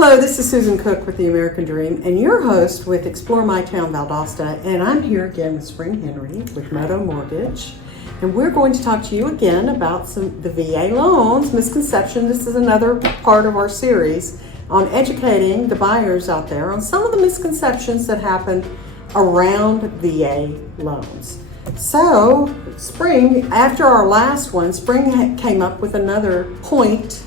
Hello, this is Susan Cook with The American Dream and your host with Explore My Town, Valdosta. And I'm here again with Spring Henry with Meadow Mortgage. And we're going to talk to you again about the VA loans, misconceptions. This is another part of our series on educating the buyers out there on some of the misconceptions that happen around VA loans. So, Spring, after our last one, Spring came up with another point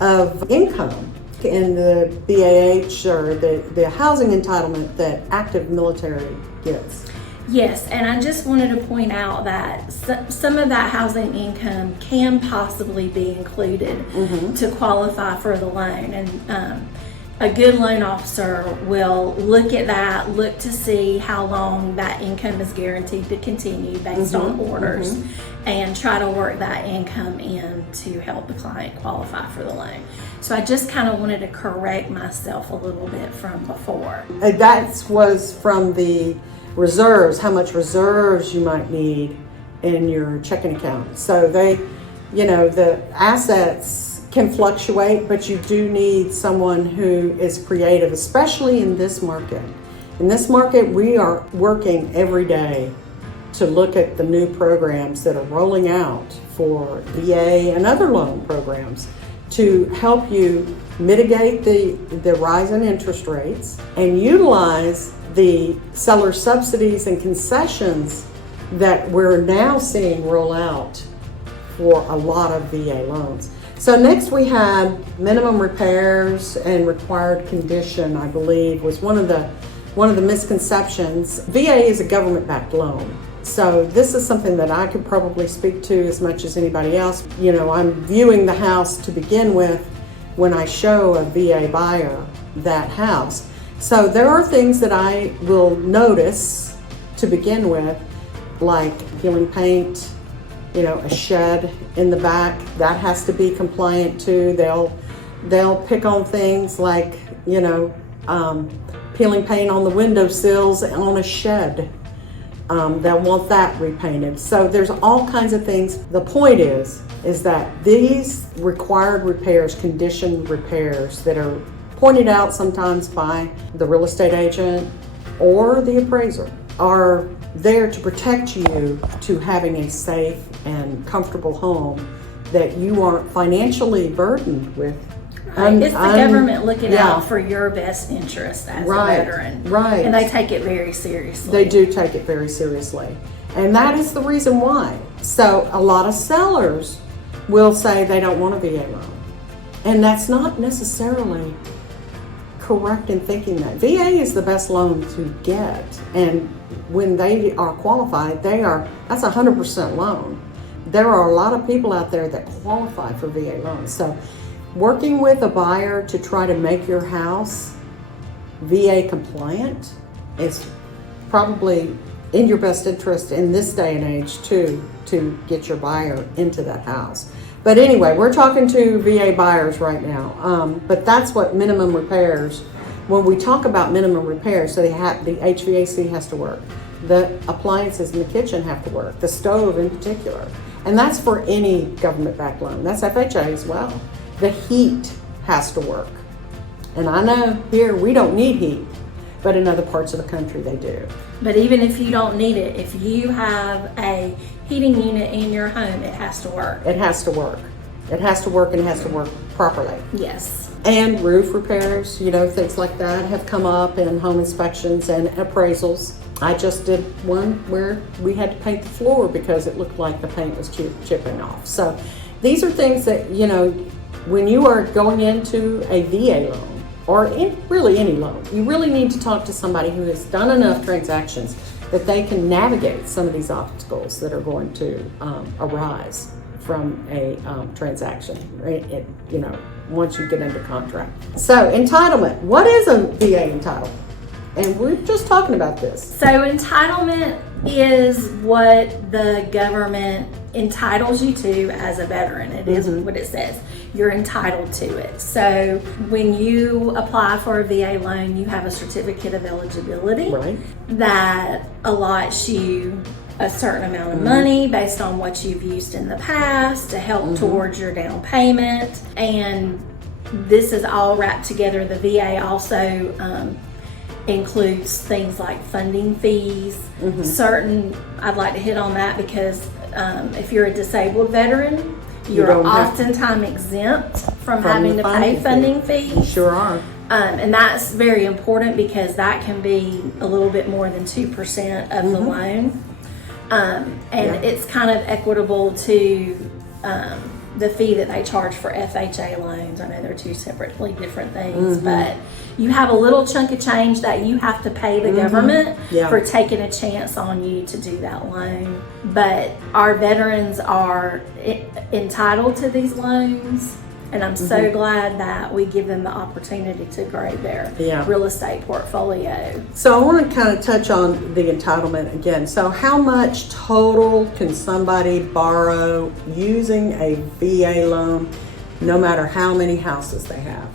of income in the BAH or the housing entitlement that active military gets. Yes, and I just wanted to point out that some of that housing income can possibly be included to qualify for the loan. And a good loan officer will look at that, look to see how long that income is guaranteed to continue based on orders, and try to work that income in to help the client qualify for the loan. So I just kind of wanted to correct myself a little bit from before. That was from the reserves, how much reserves you might need in your checking account. So the assets can fluctuate, but you do need someone who is creative, especially in this market. In this market, we are working every day to look at the new programs that are rolling out for VA and other loan programs to help you mitigate the rise in interest rates and utilize the seller subsidies and concessions that we're now seeing roll out for a lot of VA loans. So next we had minimum repairs and required condition, I believe, was one of the misconceptions. VA is a government-backed loan. So this is something that I could probably speak to as much as anybody else. You know, I'm viewing the house to begin with when I show a VA buyer that house. So there are things that I will notice to begin with, like peeling paint, a shed in the back, that has to be compliant too. They'll pick on things like, peeling paint on the windowsills on a shed. They'll want that repainted. So there's all kinds of things. The point is that these required repairs, condition repairs that are pointed out sometimes by the real estate agent or the appraiser are there to protect you to having a safe and comfortable home that you aren't financially burdened with. Right. It's the government looking out for your best interest as a veteran. Right. And they take it very seriously. They do take it very seriously. And that is the reason why. So a lot of sellers will say they don't want a VA loan. And that's not necessarily correct in thinking that. VA is the best loan to get. And when they are qualified, that's 100% loan. There are a lot of people out there that qualify for VA loans. So working with a buyer to try to make your house VA compliant is probably in your best interest in this day and age too, to get your buyer into that house. But anyway, we're talking to VA buyers right now. But that's what minimum repairs, when we talk about minimum repairs, so the HVAC has to work. The appliances in the kitchen have to work, the stove in particular. And that's for any government-backed loan. That's FHA as well. The heat has to work. And I know here we don't need heat, but in other parts of the country they do. But even if you don't need it, if you have a heating unit in your home, it has to work. It has to work. It has to work and it has to work properly. Yes. And roof repairs, things like that have come up in home inspections and appraisals. I just did one where we had to paint the floor because it looked like the paint was chipping off. So these are things that, when you are going into a VA loan or really any loan, you really need to talk to somebody who has done enough transactions that they can navigate some of these obstacles that are going to arise from a transaction, right? Once you get into contract. So entitlement, what is a VA entitlement? And we're just talking about this. So entitlement is what the government entitles you to as a veteran. It is what it says. You're entitled to it. So when you apply for a VA loan, you have a certificate of eligibility that allots you a certain amount of money based on what you've used in the past to help towards your down payment. And this is all wrapped together. The VA also includes things like funding fees, I'd like to hit on that because if you're a disabled veteran, you're oftentimes exempt from having to pay funding fees. You sure are. And that's very important because that can be a little bit more than 2% of the loan. It's kind of equitable to the fee that they charge for FHA loans. I know they're two separately different things, but you have a little chunk of change that you have to pay the government for taking a chance on you to do that loan. But our veterans are entitled to these loans, and I'm so glad that we give them the opportunity to grow their real estate portfolio. So I want to kind of touch on the entitlement again. So how much total can somebody borrow using a VA loan, no matter how many houses they have?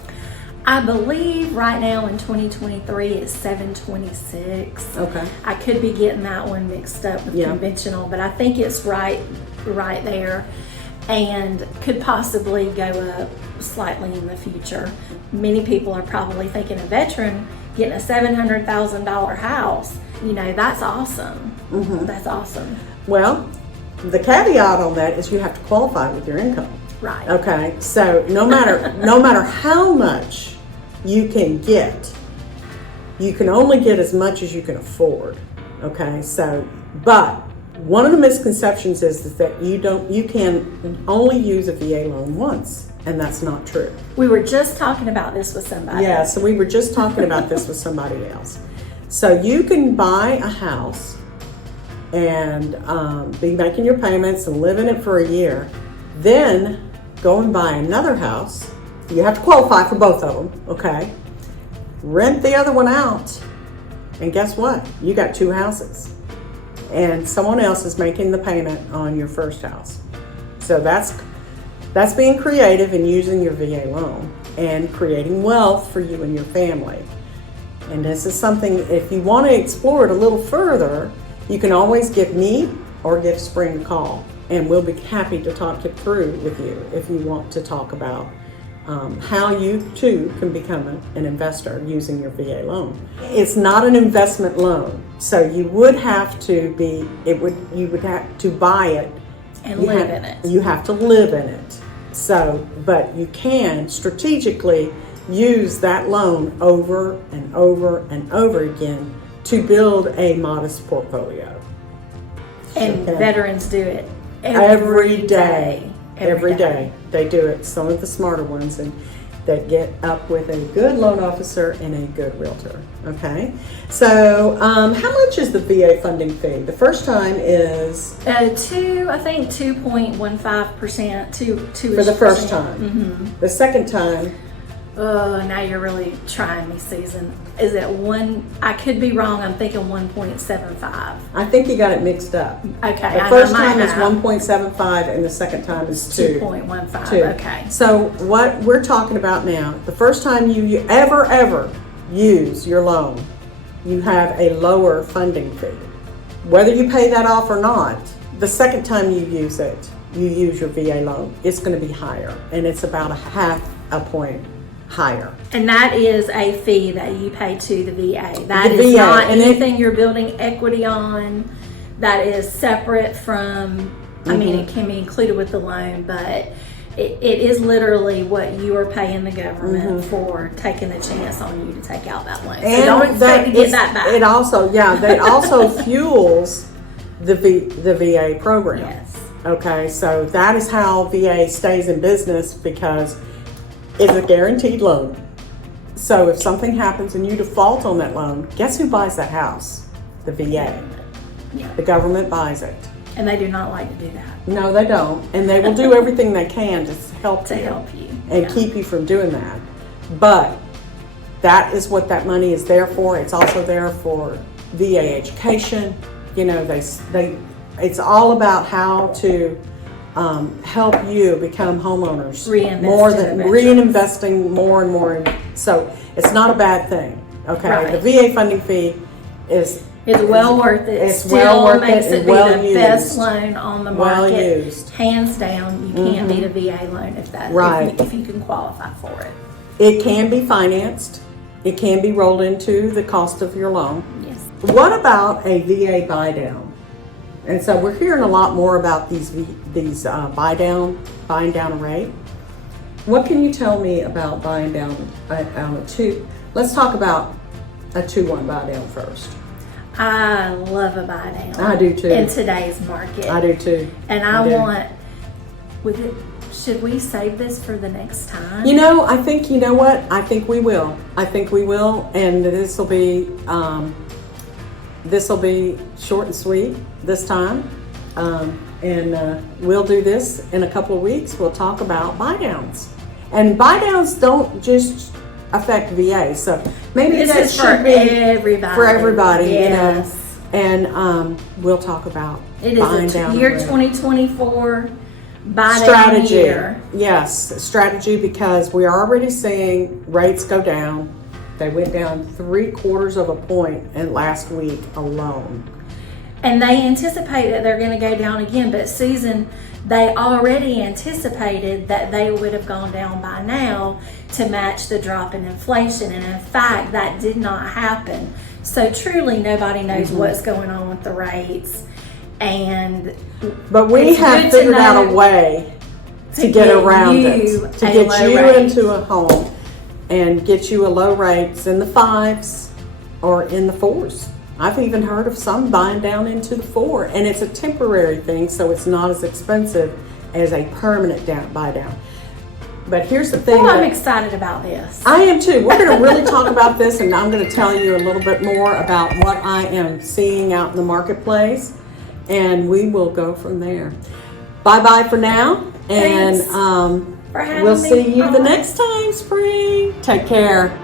I believe right now in 2023 it's $726. Okay. I could be getting that one mixed up with conventional, but I think it's right there, and could possibly go up slightly in the future. Many people are probably thinking a veteran getting a $700,000 house. That's awesome. That's awesome. Well, the caveat on that is you have to qualify with your income. Right. Okay. So no matter how much you can get, you can only get as much as you can afford. Okay. So, but one of the misconceptions is that you can only use a VA loan once, and that's not true. We were just talking about this with somebody. Yeah, so we were just talking about this with somebody else. So you can buy a house and be making your payments and live in it for a year, then go and buy another house. You have to qualify for both of them, okay? Rent the other one out, and guess what? You got two houses. And someone else is making the payment on your first house. So that's being creative and using your VA loan and creating wealth for you and your family. And this is something, if you want to explore it a little further, you can always give me or give Spring a call, and we'll be happy to talk it through with you if you want to talk about how you too can become an investor using your VA loan. It's not an investment loan, so you would have to you would have to buy it and live in it. You have to live in it. So, but you can strategically use that loan over and over and over again to build a modest portfolio. And veterans do it every day. Every day they do it. Some of the smarter ones, and that get up with a good loan officer and a good realtor. Okay, so how much is the VA funding fee? The first time is I think 2.15%. Two for the first time. The second time. Oh, now you're really trying me, Susan. Is it one? I could be wrong. I'm thinking 1.75. I think you got it mixed up. Okay. The first time is 1.75 and the second time is 2.15. Okay. So what we're talking about now, the first time you ever use your loan, you have a lower funding fee. Whether you pay that off or not, the second time you use your VA loan, it's going to be higher, and it's about a half a point higher. And that is a fee that you pay to the VA. That is not anything you're building equity on. That is separate from, I mean, it can be included with the loan, but it is literally what you are paying the government for taking the chance on you to take out that loan. And so don't expect to get that back. It also fuels the VA program. Yes. Okay, so that is how VA stays in business, because it's a guaranteed loan. So if something happens and you default on that loan, guess who buys that house? The VA. Yeah. The government buys it. And they do not like to do that. No, they don't. And they will do everything they can to help you and keep you from doing that. But that is what that money is there for. It's also there for VA education. You know, it's all about how to help you become homeowners, reinvesting more and more. So it's not a bad thing. Okay, right. The VA funding fee is It's well worth it. It's Still well worth makes it it and be well the best used. loan on the Well market. used. Hands down, you can't beat a VA loan if that Right. if you can qualify for it. It can be financed. It can be rolled into the cost of your loan. Yes. What about a VA buy down? And so we're hearing a lot more about these buying down a rate. What can you tell me about buying down on a two? Let's talk about a 2-1 buy down first. I love a buy down. I do too. In today's market. I do too. And I do. Should we save this for the next time? You know what? I think we will. And this will be short and sweet this time. And we'll do this in a couple of weeks. We'll talk about buy downs. And buy downs don't just affect VA. So maybe this that is should for be everybody. for everybody, yes. And we'll talk about It buying is down year rate. 2024 buy down Strategy. year. Yes, strategy, because we are already seeing rates go down. They went down 3/4 of a point in last week alone. And they anticipate that they're going to go down again, but Susan, they already anticipated that they would have gone down by now to match the drop in inflation. And in fact, that did not happen. So truly nobody knows what's going on with the rates. But we it's have good to figured out a know way to to get get around you it, to a get low you rate. into a home and get you a low rates in the 5s or in the 4s. I've even heard of some buying down into the 4, and it's a temporary thing, so it's not as expensive as a permanent buy down. But here's the thing. I'm excited about this. I am too. We're going to really talk about this, and I'm going to tell you a little bit more about what I am seeing out in the marketplace, and we will go from there. Bye-bye for now, and Thanks for having we'll me. see you the Bye. next time, Spring. Take care.